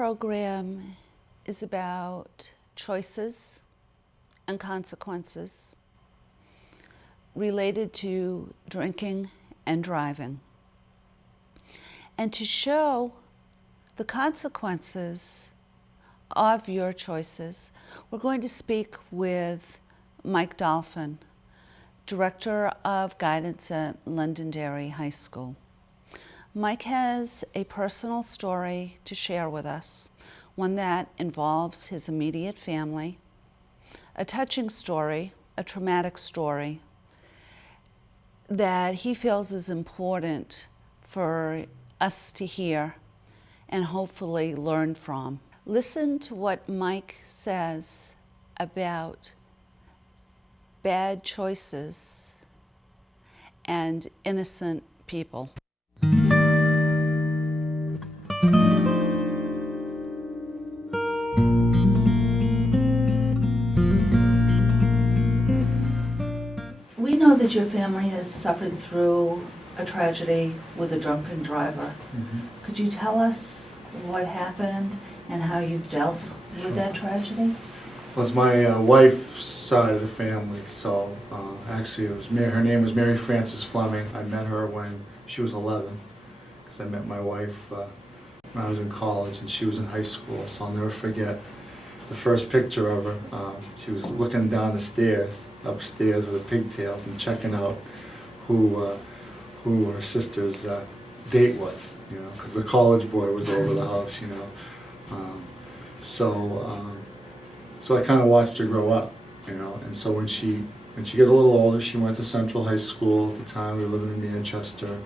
program is about choices and consequences related to drinking and driving, and to show the consequences of your choices. We're going to speak with Mike Dolphin, Director of Guidance at Londonderry High School. Mike has a personal story to share with us, one that involves his immediate family, a touching story, a traumatic story that he feels is important for us to hear and hopefully learn from. Listen to what Mike says about bad choices and innocent people. We know that your family has suffered through a tragedy with a drunken driver. Could you tell us what happened and how you've dealt with that tragedy? Well, it's my wife's side of the family, so actually it was her name was Mary Frances Fleming. I met her when she was 11, because I met my wife when I was in college and she was in high school, so I'll never forget the first picture of her. She was looking down the stairs, upstairs with the pigtails, and checking out who her sister's date was, you know, because the college boy was over the house, you know. So I kind of watched her grow up, you know, and so when she got a little older, she went to Central High School. At the time we were living in Manchester,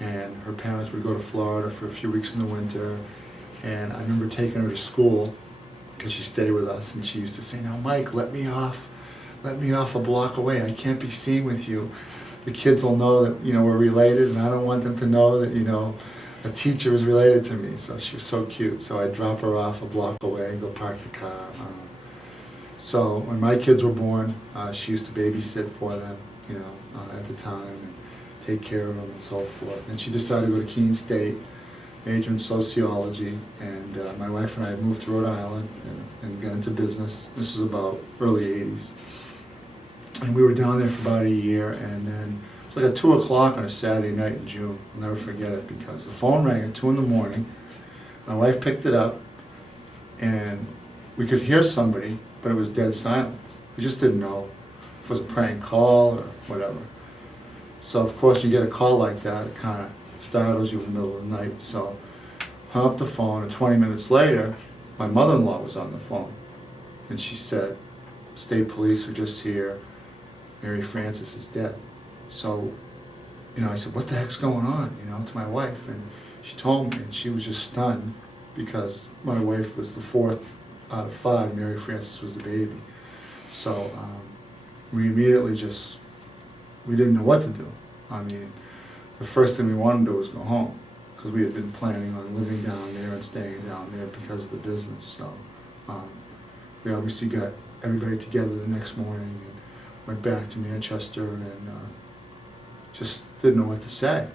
and her parents would go to Florida for a few weeks in the winter, and I remember taking her to school because she stayed with us, and she used to say, "Now Mike, let me off a block away. I can't be seen with you. The kids will know that, you know, we're related, and I don't want them to know that, you know, a teacher is related to me." So she was so cute. So I'd drop her off a block away and go park the car. So when my kids were born, she used to babysit for them, you know, at the time, and take care of them and so forth. And she decided to go to Keene State, major in sociology, and my wife and I had moved to Rhode Island and got into business. This was about early 80s. And we were down there for about a year, and then it was like at 2 o'clock on a Saturday night in June. I'll never forget it, because the phone rang at 2 in the morning. My wife picked it up, and we could hear somebody, but it was dead silence. We just didn't know if it was a prank call or whatever. So of course, you get a call like that, it kind of startles you in the middle of the night. So hung up the phone, and 20 minutes later, my mother-in-law was on the phone, and she said, "State police are just here. Mary Frances is dead." So, you know, I said, "What the heck's going on?" You know, to my wife, and she told me, and she was just stunned, because my wife was the fourth out of 5. Mary Frances was the baby. So we immediately we didn't know what to do. I mean, the first thing we wanted to do was go home, because we had been planning on living down there and staying down there because of the business. So we obviously got everybody together the next morning and went back to Manchester, and just didn't know what to say,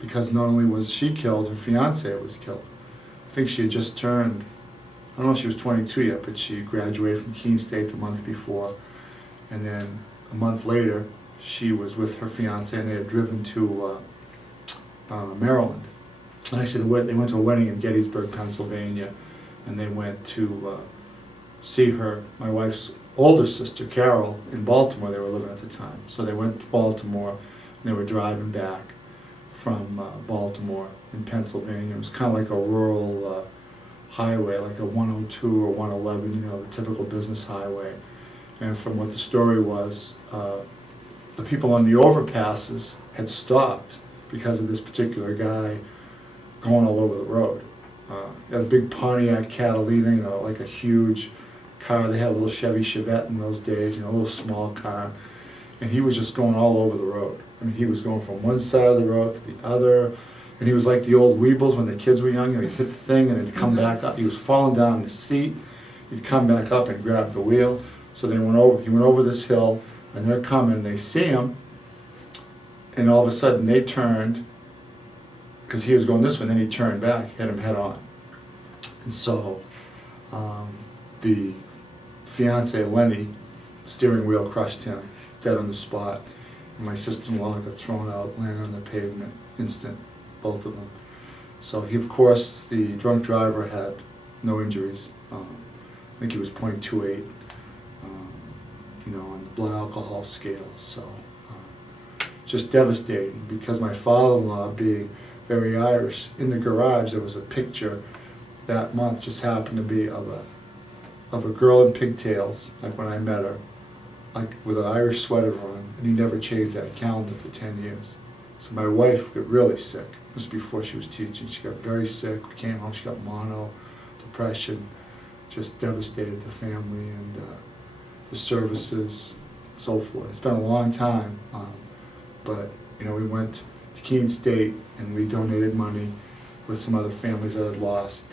because not only was she killed, her fiance was killed. I think she had just turned, I don't know if she was 22 yet, but she graduated from Keene State the month before, and then a month later she was with her fiance, and they had driven to Maryland. And actually they went to a wedding in Gettysburg, Pennsylvania, and they went to see my wife's older sister, Carol, in Baltimore. They were living at the time. So they went to Baltimore, and they were driving back from Baltimore in Pennsylvania. It was kind of like a rural highway, like a 102 or 111, you know, the typical business highway. And from what the story was, the people on the overpasses had stopped because of this particular guy going all over the road. He had a big Pontiac Catalina, you know, like a huge car. They had a little Chevy Chevette in those days, you know, a little small car. And he was just going all over the road. I mean, he was going from one side of the road to the other. And he was like the old Weebles when the kids were young. You know, he'd hit the thing and it'd come back up. He was falling down in the seat. He'd come back up and grab the wheel. So he went over this hill, and they're coming, and they see him. And all of a sudden they turned, because he was going this way, and then he turned back, hit him head on. And so the fiance, Lenny, steering wheel crushed him, dead on the spot. And my sister-in-law got thrown out, landed on the pavement, instant, both of them. So he, of course, the drunk driver had no injuries. I think he was .28, on the blood alcohol scale. So just devastating, because my father-in-law, being very Irish, in the garage there was a picture that month, just happened to be of a girl in pigtails, like when I met her, like with an Irish sweater on, and he never changed that calendar for 10 years. So my wife got really sick. This was before she was teaching. She got very sick. We came home, she got mono, depression, just devastated the family and the services, so forth. It's been a long time, but we went to Keene State and we donated money with some other families that had lost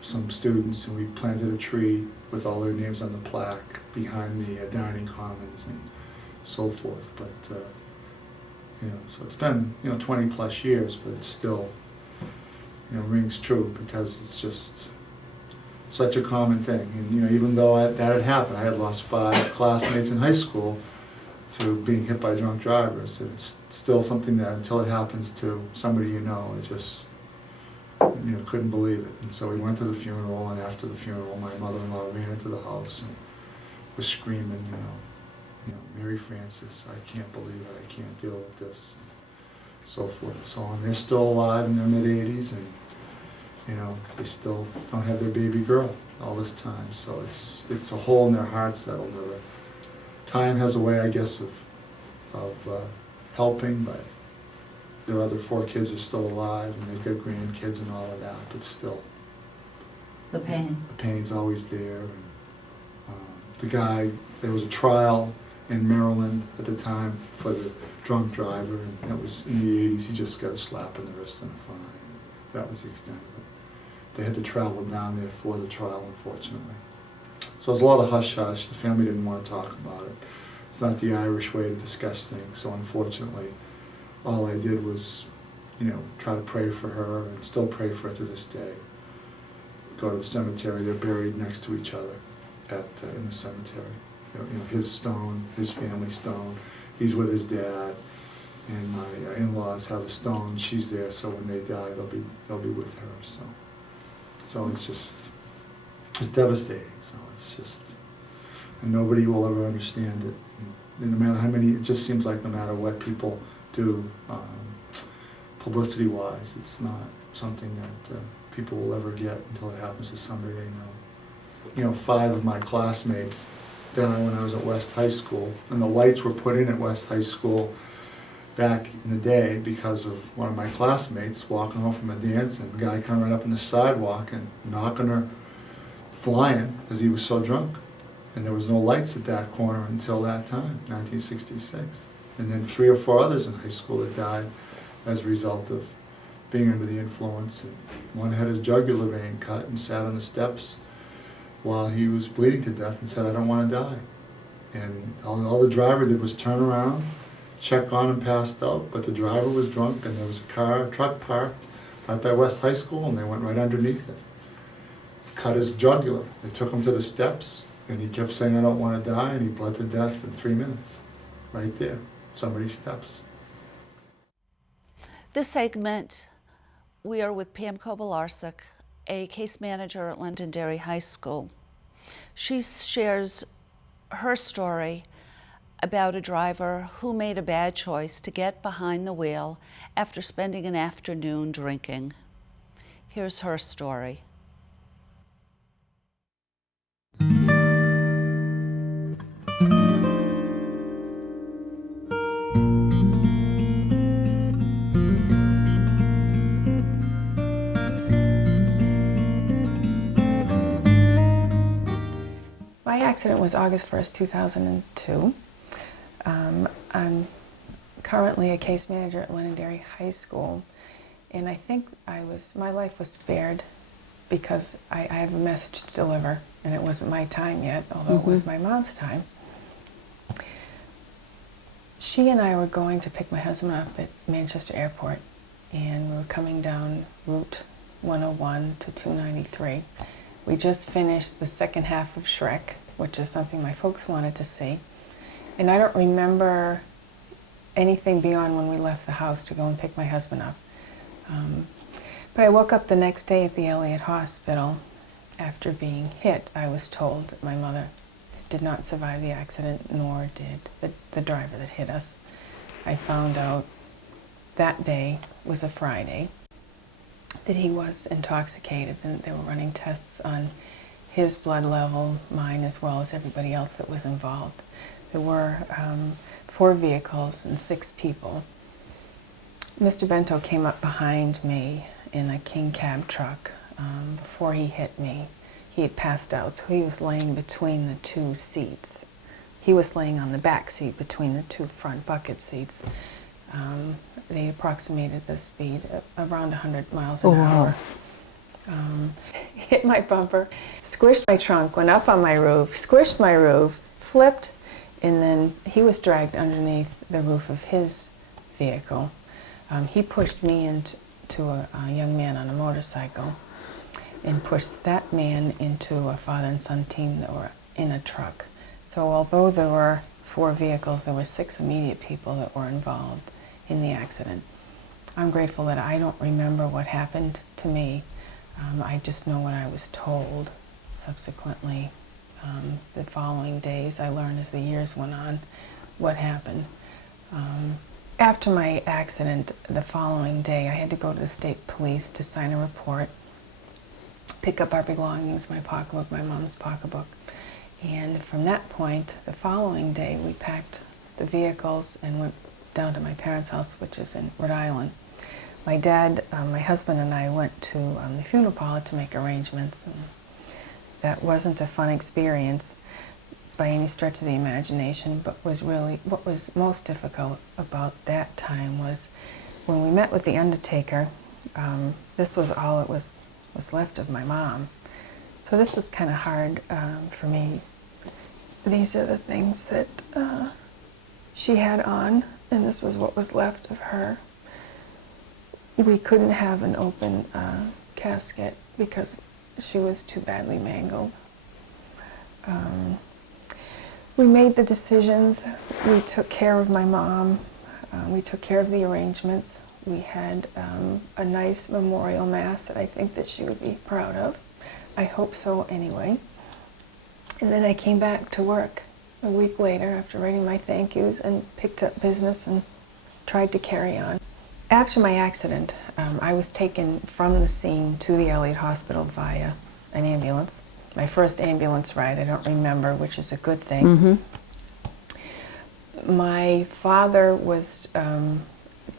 some students, and we planted a tree with all their names on the plaque behind the dining commons and so forth. But so it's been 20 plus years, but it still rings true, because it's just such a common thing. And even though that had happened, I had lost 5 classmates in high school to being hit by drunk drivers. And it's still something that, until it happens to somebody I just couldn't believe it. And so we went to the funeral, and after the funeral, my mother-in-law ran into the house and was screaming, Mary Frances, I can't believe it, I can't deal with this, so forth and so on. They're still alive in their mid-80s, and they still don't have their baby girl all this time. So it's a hole in their hearts that'll never. Time has a way, I guess, of helping, but their other 4 kids are still alive, and they've got grandkids and all of that, but still. The pain. The pain's always there. And, the guy, there was a trial in Maryland at the time for the drunk driver, and that was in the 80s. He just got a slap in the wrist and a fine. That was the extent of it. They had to travel down there for the trial, unfortunately. So there was a lot of hush-hush. The family didn't want to talk about it. It's not the Irish way to discuss things, so unfortunately, all I did was, try to pray for her, and still pray for her to this day. Go to the cemetery. They're buried next to each other in the cemetery. His stone, his family stone. He's with his dad, and my in-laws have a stone. She's there, so when they die, they'll be with her. So it's just devastating. So it's just, and nobody will ever understand it. And no matter how many, it just seems like no matter what people do, publicity-wise, it's not something that people will ever get until it happens to somebody they know. 5 of my classmates died when I was at West High School, and the lights were put in at West High School back in the day because of one of my classmates walking home from a dance, and the guy coming right up on the sidewalk and knocking her flying because he was so drunk. And there was no lights at that corner until that time, 1966. And then 3 or 4 others in high school that died as a result of being under the influence. And one had his jugular vein cut and sat on the steps while he was bleeding to death and said, I don't want to die. And all the driver did was turn around, check on him, passed out, but the driver was drunk, and there was a truck parked right by West High School, and they went right underneath it. Cut his jugular. They took him to the steps, and he kept saying, I don't want to die, and he bled to death in 3 minutes. Right there, somebody's steps. This segment, we are with Pam Kobilarcsik, a case manager at Londonderry High School. She shares her story about a driver who made a bad choice to get behind the wheel after spending an afternoon drinking. Here's her story. My accident was August 1st, 2002. I'm currently a case manager at Londonderry High School, and I think my life was spared because I have a message to deliver, and it wasn't my time yet, although it was my mom's time. She and I were going to pick my husband up at Manchester Airport, and we were coming down Route 101 to 293. We just finished the second half of Shrek, which is something my folks wanted to see. And I don't remember anything beyond when we left the house to go and pick my husband up. But I woke up the next day at the Elliott Hospital after being hit. I was told that my mother did not survive the accident, nor did the driver that hit us. I found out that day was a Friday that he was intoxicated, and they were running tests on his blood level, mine, as well as everybody else that was involved. There were 4 vehicles and 6 people. Mr. Bento came up behind me in a King cab truck. Before he hit me, he had passed out, so he was laying between the 2 seats. He was laying on the back seat between the 2 front bucket seats. They approximated the speed around 100 miles an hour. Hit my bumper, squished my trunk, went up on my roof, squished my roof, flipped, and then he was dragged underneath the roof of his vehicle. He pushed me into a young man on a motorcycle and pushed that man into a father and son team that were in a truck. So although there were 4 vehicles, there were 6 immediate people that were involved in the accident. I'm grateful that I don't remember what happened to me. I just know what I was told subsequently. The following days, I learned as the years went on what happened. After my accident, the following day, I had to go to the state police to sign a report, pick up our belongings, my pocketbook, my mom's pocketbook. And from that point, the following day, we packed the vehicles and went down to my parents' house, which is in Rhode Island. My dad, my husband, and I went to the funeral parlor to make arrangements. And that wasn't a fun experience by any stretch of the imagination, but was really, what was most difficult about that time was when we met with the undertaker, this was all that was left of my mom. So this was kind of hard for me. These are the things that she had on, and this was what was left of her. We couldn't have an open casket because she was too badly mangled. We made the decisions. We took care of my mom. We took care of the arrangements. We had a nice memorial mass that I think that she would be proud of. I hope so anyway. And then I came back to work a week later after writing my thank yous and picked up business and tried to carry on. After my accident, I was taken from the scene to the Elliott Hospital via an ambulance. My first ambulance ride, I don't remember, which is a good thing. My father was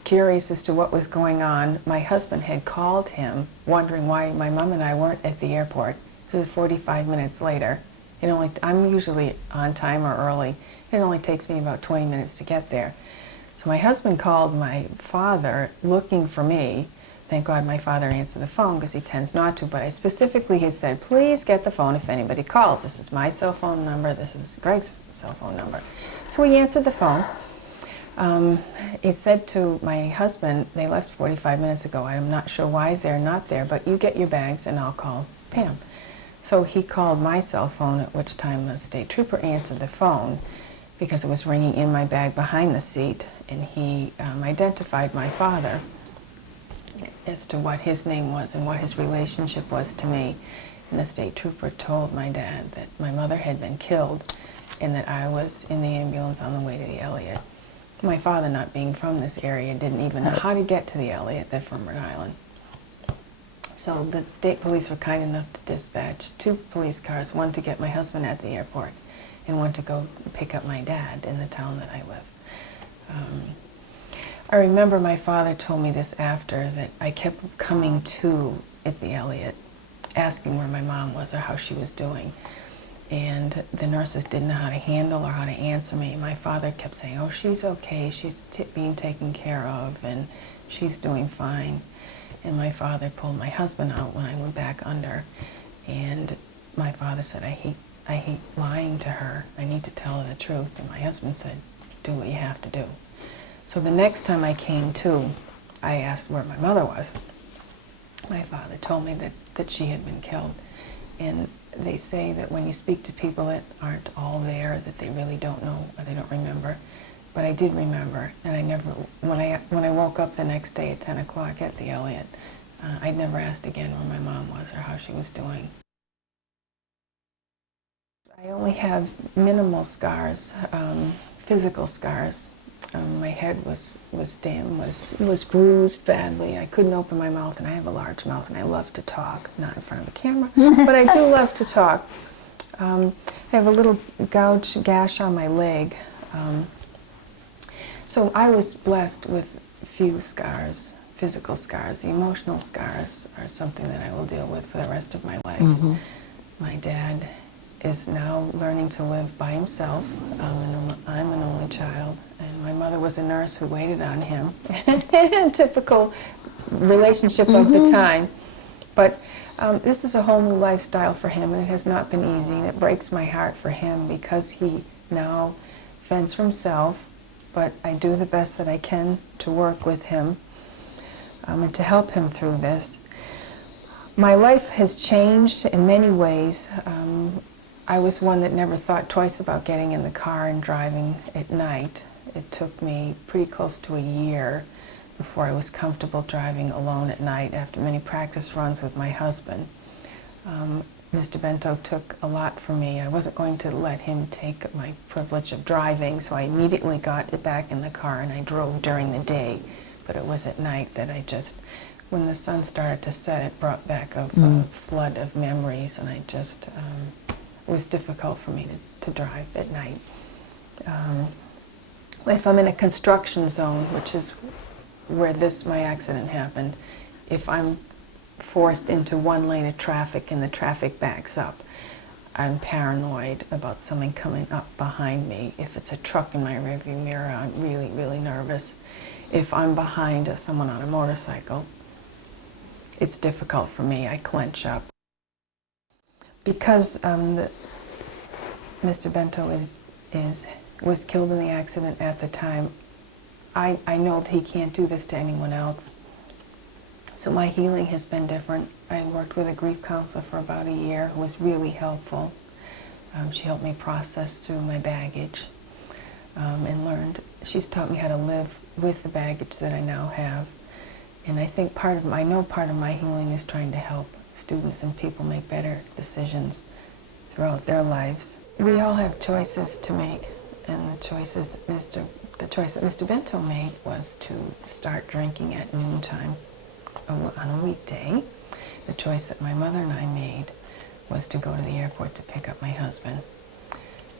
curious as to what was going on. My husband had called him, wondering why my mom and I weren't at the airport. This was 45 minutes later. I'm usually on time or early. It only takes me about 20 minutes to get there. So my husband called my father looking for me. Thank God my father answered the phone because he tends not to, but I specifically had said, please get the phone if anybody calls. This is my cell phone number, this is Greg's cell phone number. So he answered the phone. It said to my husband, they left 45 minutes ago. I'm not sure why they're not there, but you get your bags and I'll call Pam. So he called my cell phone, at which time the state trooper answered the phone because it was ringing in my bag behind the seat, and he identified my father as to what his name was and what his relationship was to me. And the state trooper told my dad that my mother had been killed and that I was in the ambulance on the way to the Elliott. My father, not being from this area, didn't even know how to get to the Elliott. They're from Rhode Island. So the state police were kind enough to dispatch 2 police cars, one to get my husband at the airport and one to go pick up my dad in the town that I live. I remember my father told me this after, that I kept coming to at the Elliott, asking where my mom was or how she was doing. And the nurses didn't know how to handle or how to answer me. My father kept saying, oh, she's okay, she's being taken care of, and she's doing fine. And my father pulled my husband out when I went back under. And my father said, I hate lying to her. I need to tell her the truth. And my husband said, do what you have to do. So the next time I came to, I asked where my mother was. my father told me that she had been killed. And they say that when you speak to people that aren't all there, that they really don't know or they don't remember. But I did remember, and I never, when I woke up the next day at 10 o'clock at the Elliott, I'd never asked again where my mom was or how she was doing. I only have minimal scars, physical scars. My head was bruised badly. I couldn't open my mouth, and I have a large mouth, and I love to talk, not in front of a camera, but I do love to talk. I have a little gash on my leg. So I was blessed with few scars, physical scars. The emotional scars are something that I will deal with for the rest of my life. Mm-hmm. My dad is now learning to live by himself. I'm an only child, and my mother was a nurse who waited on him. Typical relationship of the time. But this is a whole new lifestyle for him, and it has not been easy, and it breaks my heart for him because he now fends for himself, but I do the best that I can to work with him and to help him through this. My life has changed in many ways. I was one that never thought twice about getting in the car and driving at night. It took me pretty close to a year before I was comfortable driving alone at night after many practice runs with my husband. Mr. Bento took a lot from me. I wasn't going to let him take my privilege of driving, so I immediately got back in the car and I drove during the day. But it was at night that I just, when the sun started to set, it brought back a flood of memories, and I just, it was difficult for me to drive at night. If I'm in a construction zone, which is where my accident happened, if I'm forced into one lane of traffic and the traffic backs up, I'm paranoid about something coming up behind me. If it's a truck in my rearview mirror, I'm really, really nervous. If I'm behind someone on a motorcycle, it's difficult for me. I clench up. Because Mr. Bento was killed in the accident at the time, I know that he can't do this to anyone else. So my healing has been different. I worked with a grief counselor for about a year who was really helpful. She helped me process through my baggage and she's taught me how to live with the baggage that I now have. And I think part of my healing is trying to help students and people make better decisions throughout their lives. We all have choices to make, and the choice that Mr. Bento made was to start drinking at noontime on a weekday. The choice that my mother and I made was to go to the airport to pick up my husband.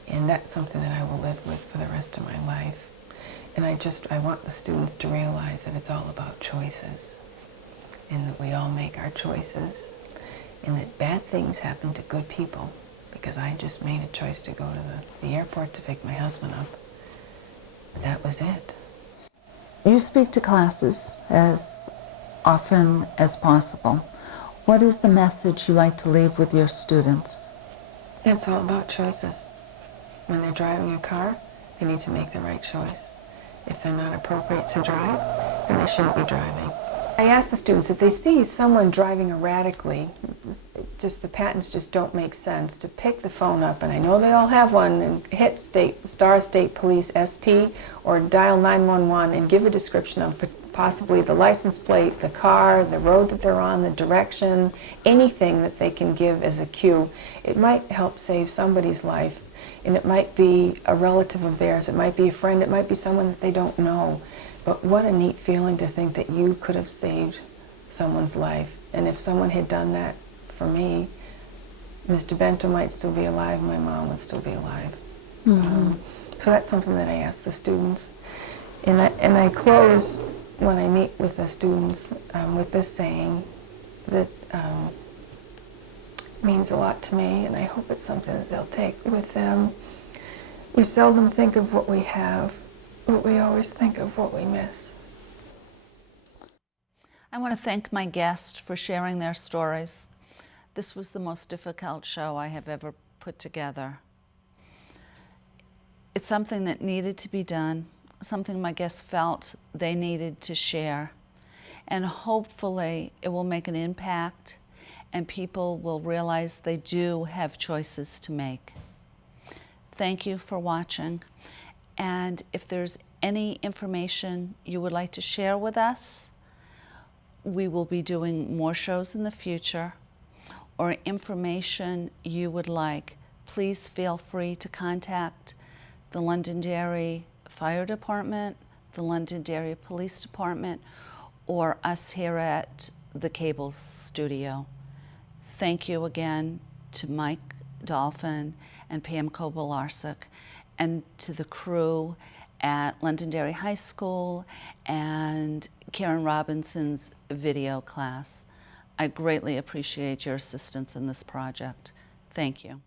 And that's something that I will live with for the rest of my life. And I want the students to realize that it's all about choices, and that we all make our choices, and that bad things happen to good people, because I just made a choice to go to the airport to pick my husband up. That was it. You speak to classes as often as possible. What is the message you like to leave with your students? It's all about choices. When they're driving a car, they need to make the right choice. If they're not appropriate to drive, then they shouldn't be driving. I ask the students, if they see someone driving erratically, the patterns just don't make sense, to pick the phone up, and I know they all have one, and hit Star State Police SP or dial 911 and give a description of possibly the license plate, the car, the road that they're on, the direction, anything that they can give as a cue. It might help save somebody's life, and it might be a relative of theirs, it might be a friend, it might be someone that they don't know. But what a neat feeling to think that you could have saved someone's life. And if someone had done that for me, Mr. Bento might still be alive, my mom would still be alive. Mm-hmm. So that's something that I ask the students. And I close when I meet with the students with this saying that means a lot to me, and I hope it's something that they'll take with them. We seldom think of what we have, but we always think of what we miss. I want to thank my guests for sharing their stories. This was the most difficult show I have ever put together. It's something that needed to be done, something my guests felt they needed to share. and hopefully it will make an impact and people will realize they do have choices to make. Thank you for watching. And if there's any information you would like to share with us, we will be doing more shows in the future, or information you would like, please feel free to contact the Londonderry Fire Department, the Londonderry Police Department, or us here at the Cable Studio. Thank you again to Mike Dolphin and Pam Kobilarcsik, and to the crew at Londonderry High School and Karen Robinson's video class. I greatly appreciate your assistance in this project. Thank you.